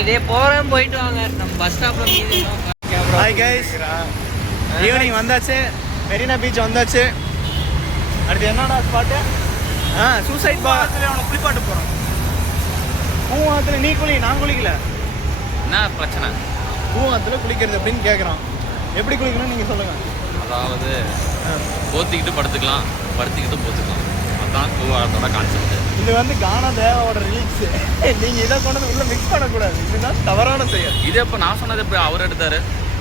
இதே போகிறோம் போயிட்டு வாங்க நம்ம பஸ் ஸ்டாப்பில் மீது. ஹாய் கைஸ், ஈவினிங் வந்தாச்சு, மெரினா பீச் வந்தாச்சு. அடுத்து என்னடா ஸ்பாட்டு? சூசைட் பாத்தில் அவனை குளிப்பாட்டு போகிறோம். பூவாத்தில் நீ குளி, நான் குளிக்கல. என்ன பிரச்சனை? பூவாத்தில் குளிக்கிறது அப்படின்னு கேட்குறான். எப்படி குளிக்கணும்னு நீங்கள் சொல்லுங்கள். அதாவது போத்திக்கிட்டு படுத்துக்கலாம், படுத்திக்கிட்டு போத்துக்கலாம். அதுதான் பூவாத்தோட கான்செப்ட். இது வந்து கானா தேவாவோட ரிலீக்ஸ். நீங்கள் இதை கொண்டு உள்ள மிக்ஸ் பண்ணக்கூடாது. இதுதான் தவறான செயல். இது இப்போ நான் சொன்னது எப்படி அவர் எடுத்தாரு?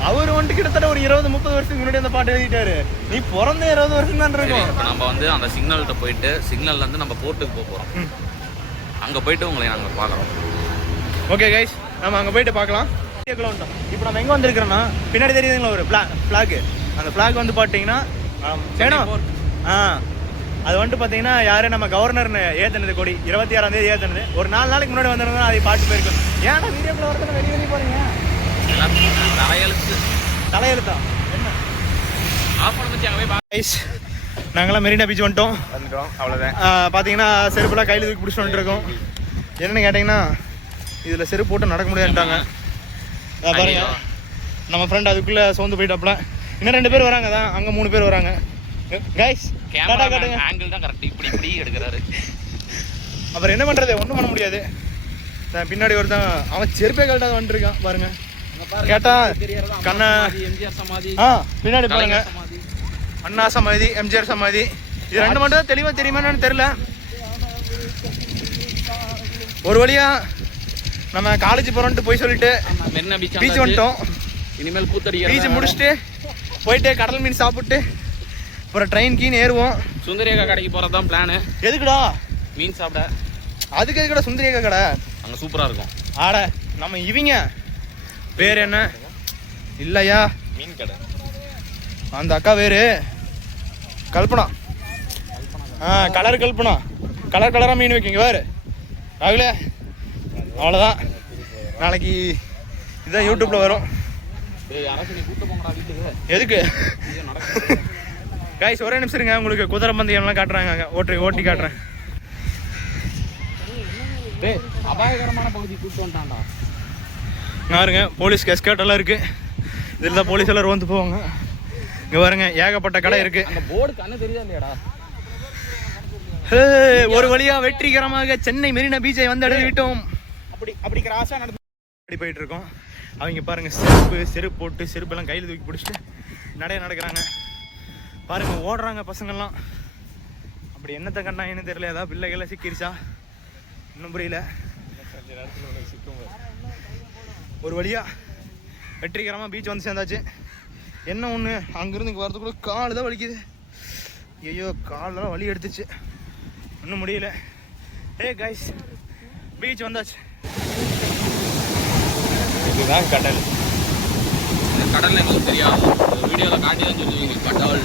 அவர் வந்துட்டு கிட்டத்தட்ட ஒரு 20-30 வருஷத்துக்கு முன்னாடி அந்த பாட்டு எழுதிட்டாரு. நீ பிறந்த 20 வருஷம் தான் இருக்கும். இப்போ நம்ம வந்து அந்த சிக்னல்கிட்ட போயிட்டு சிக்னல்லேருந்து நம்ம போர்ட்டுக்கு போகிறோம். அங்கே போயிட்டு உங்களை நாங்கள் பார்க்குறோம். ஓகே கைஸ், நம்ம அங்கே போயிட்டு பார்க்கலாம். இப்போ நம்ம எங்கே வந்திருக்கிறோன்னா, பின்னாடி தெரியுதுங்களா ஒரு ஃப்ளாகு. அந்த ஃப்ளாக் வந்து பார்த்தீங்கன்னா வேணும். அது வந்துட்டு பார்த்தீங்கன்னா யார் நம்ம கவர்னர்னு ஏற்றினது கொடி 26ஆம் தேதி ஏற்றினது. ஒரு 4 நாளைக்கு முன்னாடி வந்திருந்தா அதை பாட்டு போயிருக்கோம். ஏன்னா வீடியோக்குள்ள வரது வெளியே போகிறீங்க. தலையெழுத்தா என்ன ஆஃப் பண்ண வச்சு அங்கே போய் கைஸ், நாங்களாம் மெரினா பீச் வந்துட்டோம். அவ்வளோதான். பார்த்தீங்கன்னா செருப்புலாம் கையில் தூக்கி பிடிச்சிட்டு வந்துருக்கோம். என்னென்னு கேட்டிங்கன்னா இதில் செருப்பு போட்டு நடக்க முடியாதுட்டாங்க. பாருங்க, நம்ம ஃப்ரெண்ட் அதுக்குள்ளே சோர்ந்து போயிட்டாப்புல. இன்னும் 2 பேர் வராங்க தான், அங்கே 3 பேர் வராங்க. கைஸ் கேமரா ஆங்கிள் தான் கரெக்ட், இப்படி எடுக்கிறாரு. அப்புறம் என்ன பண்ணுறது, ஒன்றும் பண்ண முடியாது. பின்னாடி ஒருத்தன் அவன் செருப்பே கரெக்டாக வந்துருக்கான் பாருங்க. கேட்டா கண்ணா எம்ஜிஆர் சமாதி, பின்னாடி பாருங்க அண்ணா சமாதி, எம்ஜிஆர் சமாதி. இது 2 மட்டும் தான் தெளிவாக தெரியுமான்னு தெரியல. ஒரு வழியா நம்ம காலேஜ் போகிறோன்ட்டு போய் சொல்லிட்டு பீச் வந்துட்டோம். இனிமேல் கூத்தடி பீச் முடிச்சுட்டு போயிட்டு கடல் மீன் சாப்பிட்டு அப்புறம் ட்ரெயின் கீழே ஏறுவோம். சுந்தரியக்கா கடைக்கு போகிறது தான் பிளானு. எதுக்குடா? மீன் சாப்பிட. அதுக்கு எதுக்கடா சுந்தரியக்கா கடை? அங்கே சூப்பராக இருக்கும். ஆட நம்ம இவங்க பேர் என்ன இல்லையா? மீன் கடை. அந்த அக்கா பேர் கல்பனா. கலர் கல்பனா, கலர் கலராக மீன் வைக்கிங்க வேறு ராகுலே. அவ்வளோதான், நாளைக்கு இதுதான் யூடியூப்பில் வரும். எதுக்கு கைஸ்? ஒரே நிமிஷம் இருங்க, உங்களுக்கு குதிரை பந்தயம்லாம் காட்டுறாங்க. ஓட்டி காட்டுறேன். அபாயகரமான பகுதி கூப்பிட்டு வந்துட்டான்டா. பாருங்க, போலீஸ் எஸ்கர்ட் எல்லாம் இருக்கு. இதில் தான் போலீஸ் எல்லாம் ரோந்து போவாங்க. இங்கே பாருங்க, ஏகப்பட்ட கடை இருக்கு. அந்த போர்டு கண்ணு தெரியுதா இல்லையாடா? ஒரு வழியா வெற்றிகரமாக சென்னை மெரினா பீச்சை வந்து அடைவிட்டோம். அப்படி கிராஸா நடந்து போயிட்டு இருக்கோம். அவங்க பாருங்க, செருப்பு போட்டு செருப்பெல்லாம் கையில் தூக்கி பிடிச்சிட்டு நடக்கிறாங்க பாருங்க. ஓடுறாங்க பசங்கள்லாம். அப்படி என்னத்தை கண்டாங்கன்னு தெரியல. ஏதாவது பிள்ளைகள்லாம் சிக்கிருச்சா இன்னும் புரியல. ஒரு வழியா வெற்றிகரமாக பீச் வந்து சேர்ந்தாச்சு. என்ன ஒன்று, அங்கேருந்து இங்கே வரதுக்குள்ள கால் தான் வலிக்குது. ஐயோ, காலெல்லாம் வலி எடுத்துச்சு, ஒன்றும் முடியல. கைஸ், பீச் வந்தாச்சு. இதுதான் கடல். கடல் எங்களுக்கு தெரியாது, வீடியோவில் காட்டி தான் சொல்லுவீங்க கடல்.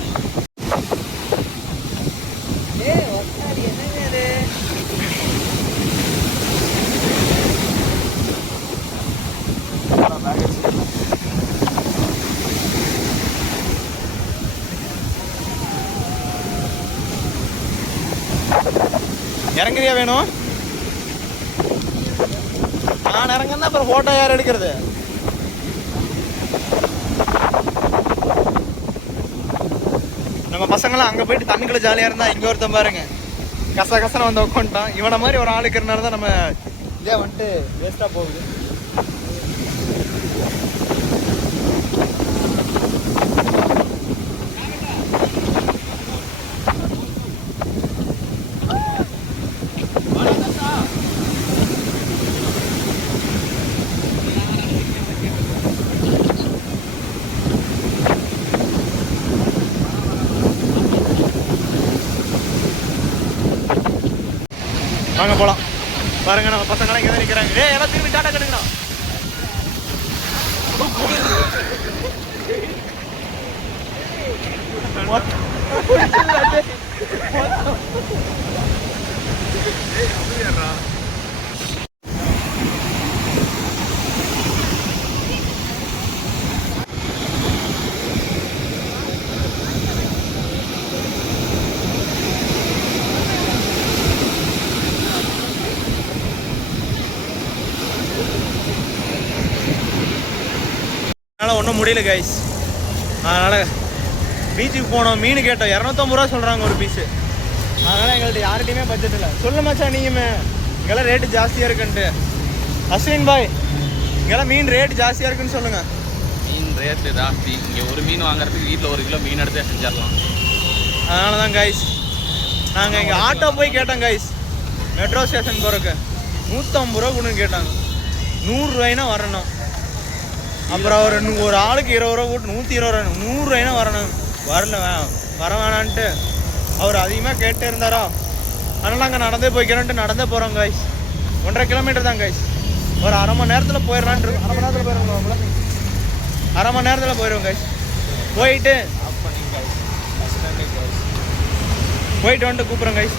இறங்குறியா? வேணும் நான் இறங்கன்னா அப்புறம் ஃபோட்டோ யார் எடுக்கிறது? நம்ம பசங்களாம் அங்கே போயிட்டு தண்ணிக்குள்ள ஜாலியாக இருந்தால் இங்கே ஒருத்தன் பாருங்க கசனை வந்து உட்காந்துட்டான். இவனை மாதிரி ஒரு ஆளுக்கு இருந்தாலும் தான் நம்ம இதே வந்துட்டு வேஸ்ட்டாக போகுது. வாங்க போகலாம். பாருங்க, நம்ம பசங்களாம் இங்கே தான் நிற்கிறாங்க. எல்லாம் திரும்பி டாட்டா கட்டுங்கண்ணா. முடியல கைஸ். அதனால் பீச்சுக்கு போனோம். மீன் கேட்டோம், 250 ரூபா சொல்கிறாங்க ஒரு பீஸு. அதனால் எங்கள்கிட்ட யார்கிட்டையுமே பட்ஜெட் இல்லை. சொல்ல மச்சான் நீயுமே இங்கெல்லாம் ரேட்டு ஜாஸ்தியாக இருக்குன்ட்டு. அஸ்வின் பாய், இங்கெல்லாம் மீன் ரேட்டு ஜாஸ்தியாக இருக்குன்னு சொல்லுங்கள். மீன் ரேட்டு ஜாஸ்தி. இங்கே ஒரு மீன் வாங்குறதுக்கு வீட்டில் 1 கிலோ மீன் எடுத்தே செஞ்சிடலாம். அதனால தான் கைஸ் நாங்கள் இங்கே ஆட்டோ போய் கேட்டோம் கைஸ். மெட்ரோ ஸ்டேஷன் போகிறக்கு 150 ரூபா கொடுன்னு கேட்டாங்க. 100 ரூபாய்னா வரணும். அப்புறம் ஒரு ஆளுக்கு 20 ரூபா போட்டு 120 ரூபா, 100 ரூபாய்னா வரணும். வரல வர வேணான்ட்டு அவர் அதிகமாக கேட்டு இருந்தாரா. அதனால் நாங்கள் நடந்தே போய்க்கிறோன்ட்டு நடந்தே போகிறோம் கைஸ். 1.5 கிலோமீட்டர் தான் கைஸ். ஒரு அரை மணி நேரத்தில் போயிடலான்ட்டு. அரை மணி நேரத்தில் போயிடுவோம். அரை மணி நேரத்தில் போயிடுவோம் கைஸ். போயிட்டு வந்துட்டு கூப்பிட்றோம் கைஸ்.